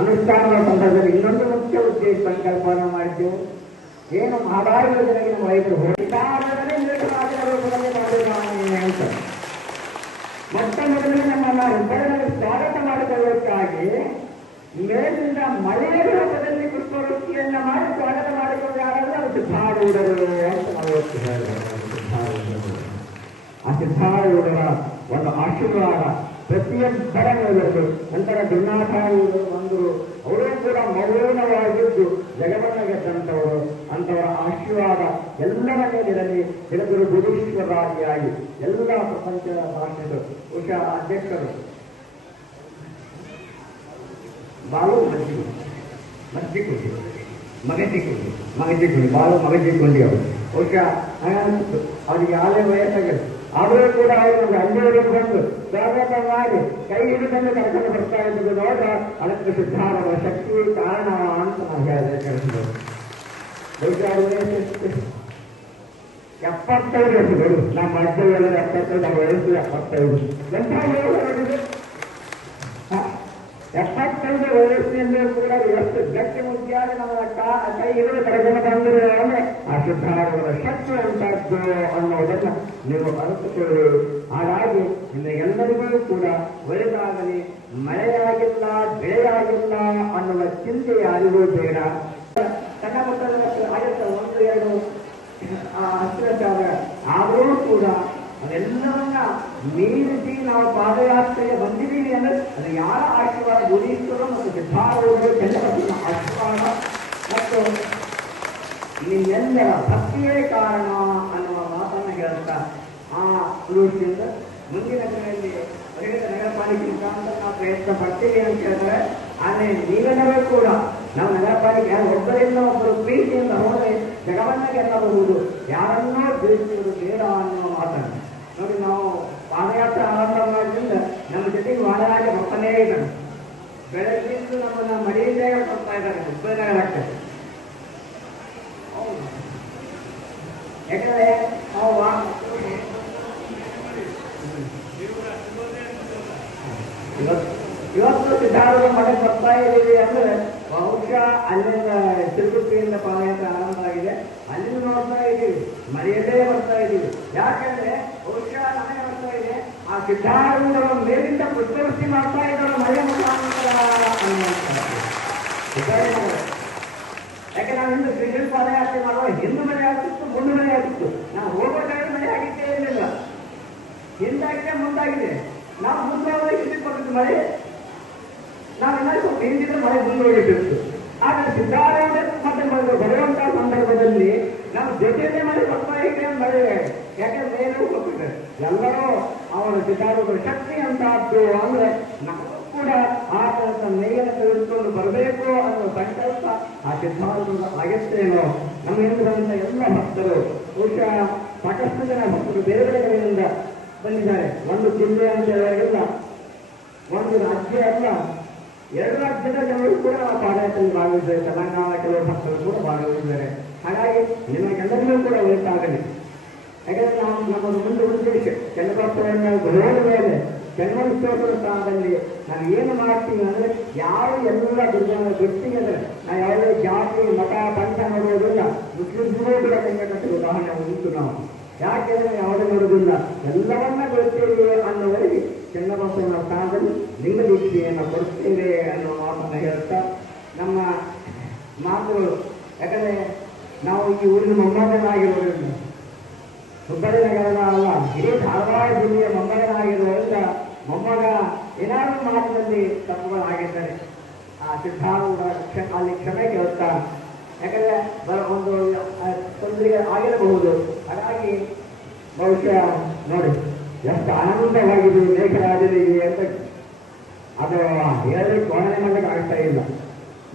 ಅನುಷ್ಠಾನದ ಸಂದರ್ಭದಲ್ಲಿ ಇನ್ನೊಂದು ಮುಖ್ಯ ಉದ್ದೇಶ ಸಂಕಲ್ಪವನ್ನು ಮಾಡಿದ್ದೆವು. ಏನು ಆದಾಯ ಯೋಜನೆಗೆ ನಮ್ಮ ರೈತರು ಹೋರಾಟದಲ್ಲಿ ನಿರ್ಣಯ ರೂಪದಲ್ಲಿ ಮಾಡಿದ್ದಾನೆ ಅಂತ ಮೊಟ್ಟ ಮೊದಲಿಗೆ ನಮ್ಮನ್ನು ಹೆಬ್ಬೆರಳಿನಲ್ಲಿ ಸ್ವಾಗತ ಮಾಡಿಕೊಳ್ಳುವುದಕ್ಕಾಗಿ ಮೇಲಿಂದ ಮಳೆಯ ರೂಪದಲ್ಲಿ ಪುಷ್ಪವೃಷ್ಟಿಯನ್ನ ಮಾಡಿ ಸ್ವಾಗತ ಮಾಡಿಕೊಂಡು ಯಾರಾದರೂ ಅದು ಸಿದ್ಧಾರೂಢರು ಅಂತ ನಾವು ಇವತ್ತು ಹೇಳಿದ್ದೇವೆ. ಆ ಸಿದ್ಧಾರೂಢರ ಒಂದು ಆಶೀರ್ವಾದ ಪ್ರತಿಯೊಬ್ಬರ ಮೇಲೂ ನಂತರ ಭಿನ್ನಾಕಾರಿಗಳು ಬಂದರು. ಅವರೂ ಕೂಡ ಮೌನವಾಗಿದ್ದು ಜಗವನ್ನ ಗೆದ್ದಂಥವರು. ಅಂಥವರ ಆಶೀರ್ವಾದ ಎಲ್ಲರ ಮೇಲಿರಲಿ. ಹಿಡಿದರು ಗುರುಶ್ವರಾದಿಯಾಗಿ ಎಲ್ಲ ಪ್ರಪಂಚದ ಭಾಷೆಗಳು ಬಹುಶಃ ಅಧ್ಯಕ್ಷರು ಬಾಳು ಮಗಜಿಗುಂಡಿ ಬಾಳು ಮಗಜಿಗುಂಡಿ ಅವರು ಬಹುಶಃ ಅವರಿಗೆ ಆಲೇ ವಯಸ್ಸಾಗಿದೆ. ಆದರೂ ಕೂಡ ಅವರು ಅಲ್ಲಿವರೆಗೂ ಬಂದು ಸ್ವಾಗತ ಮಾಡಿ ಕೈ ಹಿಡಿದಂದು ಕರ್ಕೊಂಡು ಬರ್ತಾ ಇದ್ದು ನೋಡ್ರ ಅದಕ್ಕೆ ಸಿದ್ಧಾರವ ಶಕ್ತಿ ಕಾರಣ ಅಂತ ನಾವು ಹೇಳಿದೆ. ಕಳಿಸಿದರು ಬಹುಶಃ 75 ವರ್ಷಗಳು ನಮ್ಮ ಅಜ್ಜಗಳು 75 ವಯಸ್ಸು 75 75 ವಯಸ್ಸಿನಿಂದ ಕೂಡ ಎಷ್ಟು ಗಟ್ಟಿ ಮುಖ್ಯಾಗಿ ನಮ್ಮ ಕೈ ಹಿಡಿದು ಕರೆಕೊಂಡು ಬಂದರು ಅಂದರೆ ಆ ಸಿದ್ಧಾರೂಢರ ಶಕ್ತಿ ಉಂಟಾದ್ದು ಅನ್ನೋದನ್ನ ನೀವು ಅರಿತುಕೊಳ್ಳಿ. ಹಾಗಾಗಿ ಇನ್ನು ಎಲ್ಲರಿಗೂ ಕೂಡ ಒಳ್ಳೆದಾಗಲಿ, ಮಳೆಯಾಗಿಲ್ಲ ಬೆಳೆಯಾಗಿಲ್ಲ ಅನ್ನುವ ಚಿಂತೆ ಯಾರಿಗೂ ಬೇಡ. ಸಣ್ಣ ಮಕ್ಕಳ ಆಗುತ್ತೆ 1-2 ಅಷ್ಟೇ ಆದರೂ ಕೂಡ ಅದೆಲ್ಲವನ್ನ ಮೀರಿಸಿ ನಾವು ಪಾದಯಾತ್ರೆಗೆ ಬಂದಿದ್ದೀವಿ ಅಂದ್ರೆ ಅದು ಯಾರ ಆಶೀರ್ವಾದ? ಗುರೀಶ್ವರ ಮತ್ತು ಸಿದ್ಧಾರೂಢರು ಚಂದ್ರಪತಿನ ಆಶೀರ್ವಾದ ಮತ್ತು ನಿಮ್ಮೆಲ್ಲರ ಭಕ್ತಿಯೇ ಕಾರಣ ಅನ್ನುವ ಮಾತನ್ನು ಹೇಳ್ತಾ ಆ ದೃಷ್ಟಿಯಿಂದ ಮುಂದಿನ ದಿನದಲ್ಲಿ ಹೊರಗಿನ ನಗರ ಪಾಲಿಕೆ ಅಂತ ನಾವು ಪ್ರಯತ್ನ ಪಡ್ತೀವಿ ಅಂತ ಹೇಳ್ತಾರೆ. ಆದರೆ ನೀವೆಲ್ಲರೂ ಕೂಡ ನಾವು ನಗರ ಪಾಲಿಕೆ ಒಬ್ಬರಿಂದ ಒಬ್ಬರು ಪ್ರೀತಿಯಿಂದ ಹೋದರೆ ಜಗವನ್ನ ಗೆಲ್ಲಬಹುದು, ಯಾರನ್ನೋ ದ್ವೇಷಿಸುವುದು ಬೇಡ ಅನ್ನುವ ಮಾತನ್ನು ನೋಡಿ. ನಾವು ಪಾದಯಾತ್ರೆ ಆರಂಭ ಮಾಡೋದ್ರಿಂದ ನಮ್ಮ ಜೊತೆಗೆ ವಾರವಾಗಿ ಬರ್ತಾನೇ ಇದ್ದಾನೆ. ಬೆಳಗ್ಗಿಂದು ನಮ್ಮನ್ನ ಮಡಿಯಿಂದ ಬರ್ತಾ ಇದ್ದಾರೆ ಹುಬ್ಬಳ್ಳಿ. ಯಾಕಂದ್ರೆ ನಾವು ಇವತ್ತು ಸಿದ್ಧಾರೂಢ ಮಠಕ್ಕೆ ಬರ್ತಾ ಇದ್ದೀವಿ ಅಂದ್ರೆ ಬಹುಶಃ ಅಲ್ಲಿಂದ ತಿರುಪತಿಯಿಂದ ಪಾದಯಾತ್ರೆ ಆರಂಭ ಆಗಿದೆ. ಅಲ್ಲಿಂದ ನೋಡ್ತಾ ಇದ್ದೀವಿ, ಮರೆಯದೇ ಬರ್ತಾ ಇದ್ದೀವಿ. ಯಾಕಂದ್ರೆ ಬಹುಶಃ ನಮಗೆ ಬರ್ತಾ ಇದೆ ಆ ಸಿದ್ಧಾರೂಢರ ಮೇಲಿಂದ ಪುಷ್ಪವೃಷ್ಟಿ ಮಾಡ್ತಾ ಇದ್ದಾರೆ ಮಳೆ ಮುಖಾಂತರ ಯಾಕೆ ನಾವು ಹಿಂದೆ ಶ್ರೀಗಳ ಪಾದಯಾತ್ರೆ ಮಾಡುವ ಹಿಂದೂ ಮಳೆ ಆಗ್ತಿತ್ತು, ಮುಂದೆ ಮಳೆ ಆಗ್ತಿತ್ತು. ನಾವು ಹೋಗೋದಾಗಿ ಮಳೆ ಆಗಿತ್ತೇ ಇರಲಿಲ್ಲ. ಹಿಂದಾಗಿದೆ ಮುಂದಾಗಿದೆ. ನಾವು ಮುಂದೆ ಹಿಂದೆ ಕೊಟ್ಟಿದ್ದು ಮಳೆ, ನಾವೆಲ್ಲ ಸ್ವಲ್ಪ ಹಿಂದಿದ್ರೆ ಮಳೆ ಮುಂದುವರಿತಿತ್ತು. ಆದರೆ ಸಿದ್ಧಾರೂಢ ಮತ್ತೆ ಬರುವಂತಹ ಸಂದರ್ಭದಲ್ಲಿ ನಾವು ಜೊತೆಯಲ್ಲೇ ಮಳೆ ಬರ್ತಾ ಇದೆ ಮಳೆ. ಯಾಕಂದ್ರೆ ಮೇಲೂ ಹೋಗ್ತಿದ್ದಾರೆ ಎಲ್ಲರೂ ಅವರ ಸಿದ್ಧಾರೂಢರ ಶಕ್ತಿ ಅಂತದ್ದು ಅಂದ್ರೆ ನಾವು ಕೂಡ ಆ ಕೆಲಸ ಮೇಯನ್ನು ತೆಗೆದುಕೊಂಡು ಬರಬೇಕು ಅನ್ನೋ ಸಂಕಲ್ಪ ಆ ಸಿದ್ಧಾರೂಢರ ಅಗತ್ಯನೋ. ನಮ್ಮ ಹಿಂದಿರುವಂತಹ ಎಲ್ಲ ಭಕ್ತರು ಬಹುಶಃ ಸಾಕಷ್ಟು ಜನ ಭಕ್ತರು ಬೇರೆ ಬೇರೆ ಕಡೆಯಿಂದ ಬಂದಿದ್ದಾರೆ. ಒಂದು ಜಿಲ್ಲೆ ಅಂತ ಹೇಳೋರಿಲ್ಲ, ಒಂದು ರಾಜ್ಯ ಅಲ್ಲ, 2 ರಾಜ್ಯದ ಜನರು ಕೂಡ ಪಾದಯಾತ್ರೆಯಲ್ಲಿ ಭಾಗವಹಿಸಿದ್ದಾರೆ. ತೆಲಂಗಾಣ ಕೆಲವು ಭಕ್ತರು ಕೂಡ ಭಾಗವಹಿಸಿದ್ದಾರೆ. ಹಾಗಾಗಿ ನಿಮಗೆಲ್ಲರಿಗೂ ಕೂಡ ಒಳಿತಾಗಲಿ. ಯಾಕಂದ್ರೆ ನಾವು ನಮ್ಮದು ಮುಂದೆ ಉದ್ದೇಶ ಚನ್ನಬಸವಣ್ಣ ಬರೋದ ಮೇಲೆ ಜನ್ಮೋತ್ಸವದ ಸ್ಥಾನದಲ್ಲಿ ನಾವು ಏನು ಮಾಡ್ತೀವಿ ಅಂದ್ರೆ ಯಾವ ಎಲ್ಲ ದುರ್ಗನ ಗೊತ್ತಿಗೆ ಅಂದ್ರೆ ನಾವು ಯಾವುದೇ ಜಾತಿ ಮತ ಪಂಥ ನೋಡುವುದಿಲ್ಲ. ಮುಸ್ಲಿಮ್ಸ್ಗೂ ಕೂಡ ಸಂಘಟನೆ ಉದಾಹರಣೆ ಉಂಟು. ನಾವು ಯಾಕೆಂದ್ರೆ ಯಾವುದೇ ನೋಡುವುದಿಲ್ಲ, ಎಲ್ಲವನ್ನ ಗೊತ್ತೇವೆ ಅನ್ನೋವರಿಗೆ ಚನ್ನಬಸವನ ಸ್ಥಾನದಲ್ಲಿ ಲಿಂಗ ದೀಕ್ಷೆಯನ್ನು ಕೊಡುತ್ತೇವೆ ಅನ್ನುವ ಮಾತನ್ನು ಹೇಳ್ತಾ ನಮ್ಮ ಮಾತುಗಳು. ಯಾಕಂದ್ರೆ ನಾವು ಈ ಊರಿನ ಮೊಮ್ಮಗನಾಗಿರೋದ್ರಿಂದ, ಹುಬ್ಬಳ್ಳಿ ನಗರದ ಅಲ್ಲ ಇಡೀ ಧಾರವಾಡ ಜಿಲ್ಲೆಯ ಮೊಮ್ಮಗನಾಗಿರುವುದರಿಂದ ಮೊಮ್ಮಗ ಏನಾದರೂ ಮಾತಿನಲ್ಲಿ ತಪ್ಪುಗಳಾಗಿದ್ದಾರೆ ಆ ಸಿದ್ಧಾರೂಢ ಅಲ್ಲಿ ಕ್ಷಮೆ ಕೇಳುತ್ತಾ. ಯಾಕಂದ್ರೆ ಒಂದು ತೊಂದರೆ ಆಗಿರಬಹುದು. ಹಾಗಾಗಿ ಬಹುಶಃ ನೋಡಿ ಎಷ್ಟು ಆನಂದವಾಗಿದ್ದು ಮೇಘರಾಜನಿಗೆ ಅಂತ ಅದು ಹೇಳಲಿಕ್ಕೆ ವರ್ಣನೆ ಮಾಡಲಿಕ್ಕೆ ಆಗ್ತಾ ಇಲ್ಲ.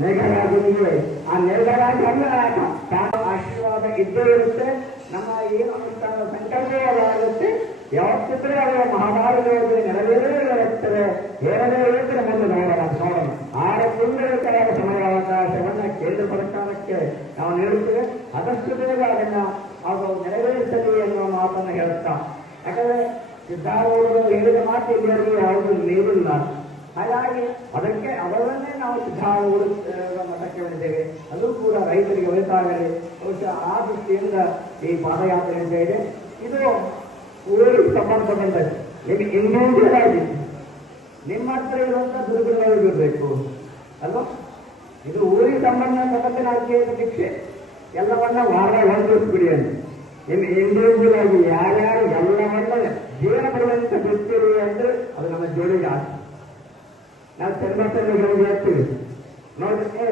ಮೇಘರಾಜನಿಗೆ ಆ ಮೇಘರಾಜ ಆಶೀರ್ವಾದ ಇದ್ದೇ ಇರುತ್ತೆ. ನಮ್ಮ ಏನು ಅನುಷ್ಠಾನದ ಸಂಕಲ್ಪವಾಗುತ್ತೆ. ಯಾವತ್ತಿದ್ರೆ ಅವರ ಮಹಾಭಾರತ ನೆರವೇರುತ್ತದೆ. ಹೇಳದೇ ಹೇಳಿದ್ರೆ ಮುಂದೆ ನೋಡೋಣ. 6 ತಿಂಗಳ ಸಮಯಾವಕಾಶವನ್ನ ಕೇಂದ್ರ ಸರ್ಕಾರಕ್ಕೆ ನಾವು ನೀಡುತ್ತೇವೆ. ಆದಷ್ಟು ಬೇಗ ಅದನ್ನ ಅವರು ನೆರವೇರಿಸಲಿ ಎನ್ನುವ ಮಾತನ್ನು ಹೇಳುತ್ತಾ. ಯಾಕಂದ್ರೆ ಸಿದ್ಧಾರೂಢರು ಹೇಳಿದ ಮಾತು ಇಲ್ಲಿವರೆಗೂ ಯಾವುದು ನೀಡಿಲ್ಲ. ಹಾಗಾಗಿ ಅದಕ್ಕೆ ಅವರನ್ನೇ ನಾವು ಸಿದ್ಧಾರೂಢ ಮಠಕ್ಕೆ ಬಂದಿದ್ದೇವೆ. ಅದು ಕೂಡ ರೈತರಿಗೆ ಒಳಿತಾಗಲಿ ಬಹುಶಃ ಆ ದೃಷ್ಟಿಯಿಂದ ಈ ಪಾದಯಾತ್ರೆ ಅಂತ ಇದೆ. ಇದು ಊರಿಗೆ ಸಂಬಂಧಪಟ್ಟಂತೆ ಇಂಡಿವಿಜುವಲ್ ಆಗಿ ನಿಮ್ಮ ಹತ್ರ ಇರುವಂತಹ ದುರ್ಗುಣಗಳು ಇರಬೇಕು ಅಲ್ವಾ. ಇದು ಊರಿಗೆ ಸಂಬಂಧಪಟ್ಟಂತೆ ನಾವು ಕೇಳಿದ ಶಿಕ್ಷೆ ಎಲ್ಲವನ್ನ ವಾರ ಹೊಂದಿಸ್ಬಿಡಿ ಅಂತ. ಇನ್ನು ಇಂಡಿವಿಜುವಲ್ ಆಗಿ ಯಾರ್ಯಾರು ಎಲ್ಲವನ್ನ ಜೀವನ ಪಡುವಂತ ಗೊತ್ತಿರಿ ಅಂದ್ರೆ ಅದು ನಮ್ಮ ಜೋಡಿಗೆ ಆಸೆ. ನಾವು ಚನ್ನಬಸವನಿಗೆ ಹೇಳ್ತೀವಿ ನೋಡಿದ್ರೆ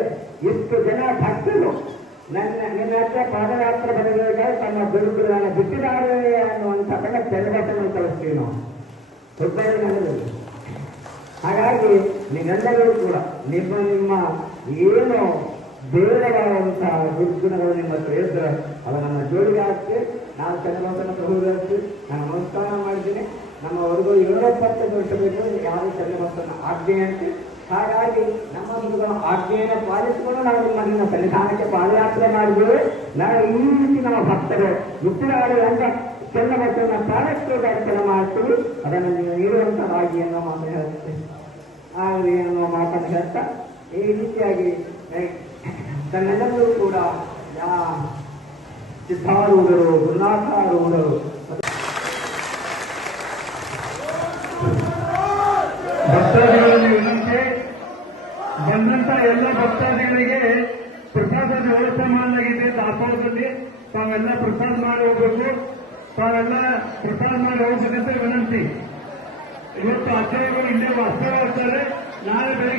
ಇಷ್ಟು ಜನ ಭಕ್ತರು ನಿನ್ನ ಹತ್ರ ಪಾದಯಾತ್ರೆ ಬರಬೇಕಾದ್ರೆ ತಮ್ಮ ದುರ್ಗುಣಗಳನ್ನು ಬಿಟ್ಟಿದ್ದಾರೆ ಅನ್ನುವಂಥ ಚನ್ನಬಸವನ ಕಳಿಸ್ತೀವಿ ನಾವು ಹುಬ್ಬಳ್ಳಿ ನಗರದಲ್ಲಿ. ಹಾಗಾಗಿ ನೀವೆಲ್ಲರೂ ಕೂಡ ನಿಮ್ಮ ಏನು ಬೇಡವಾದಂತಹ ದುರ್ಗುಣಗಳು ನಿಮ್ಮ ಹತ್ರ ಇದ್ರೆ ಅದು ನನ್ನ ಜೋಡಿಗೆ ಹಾಕಿ ನಾವು ಚನ್ನಬಸವನ ಪ್ರಭುಗಳು ನಾನು ನಮಸ್ಕಾರ ಮಾಡಿದ್ದೀನಿ. ನಮ್ಮ ವರ್ಗ 770 ವರ್ಷ ಬೇಕು ಯಾರು ಚನ್ನಬಸವನ ಆಜ್ಞೆ ಅಂತೆ. ಹಾಗಾಗಿ ನಮ್ಮ ಒಂದು ಆಜ್ಞೆಯನ್ನು ಪಾಲಿಸಿಕೊಂಡು ನಾವು ನಿಮ್ಮ ಸನ್ನಿಧಾನಕ್ಕೆ ಪಾದಯಾತ್ರೆ ಮಾಡಿದ್ದೇವೆ. ನಾವು ಈ ರೀತಿ ನಮ್ಮ ಭಕ್ತರು ಮುತ್ತಿನಾಡು ಅಂತ ಚನ್ನಬಸವನ ಪ್ರಾಣಕ್ಕೆ ದರ್ಶನ ಮಾಡ್ತೀವಿ. ಅದನ್ನು ನೀವು ನೀಡುವಂತಹದಾಗಿ ಅನ್ನೋ ಮಾತು ಹೇಳುತ್ತೆ. ಆಗಲಿ ಅನ್ನೋ ಮಾತನ್ನು ಹೇಳ್ತಾ ಈ ರೀತಿಯಾಗಿ ತನ್ನೆಲ್ಲರೂ ಕೂಡ ಸಿದ್ಧಾರೂಢರು ಗುರುನಾಥಾರೂಢರು ಭಕ್ತಾದಿಗಳಲ್ಲಿ ವಿನಂತಿ, ಬಂದಂತ ಎಲ್ಲ ಭಕ್ತಾದಿಗಳಿಗೆ ಪ್ರಸಾದದ ವ್ಯವಸ್ಥೆ ಮಾಡಲಾಗಿದೆ. ದಾಸೋಹದಲ್ಲಿ ತಾವೆಲ್ಲ ಪ್ರಸಾದ ಮಾಡಿ ಹೋಗಬೇಕು. ತಾವೆಲ್ಲ ಪ್ರಸಾದ ಮಾಡಿ ಹೋಗಬೇಕಂತ ವಿನಂತಿ. ಇವತ್ತು ಅಧ್ಯಾಯಗಳು ಇಲ್ಲೇ ವಾಸ್ತವ ಆಗ್ತಾರೆ. ನಾಳೆ ಬೆಳಿಗ್ಗೆ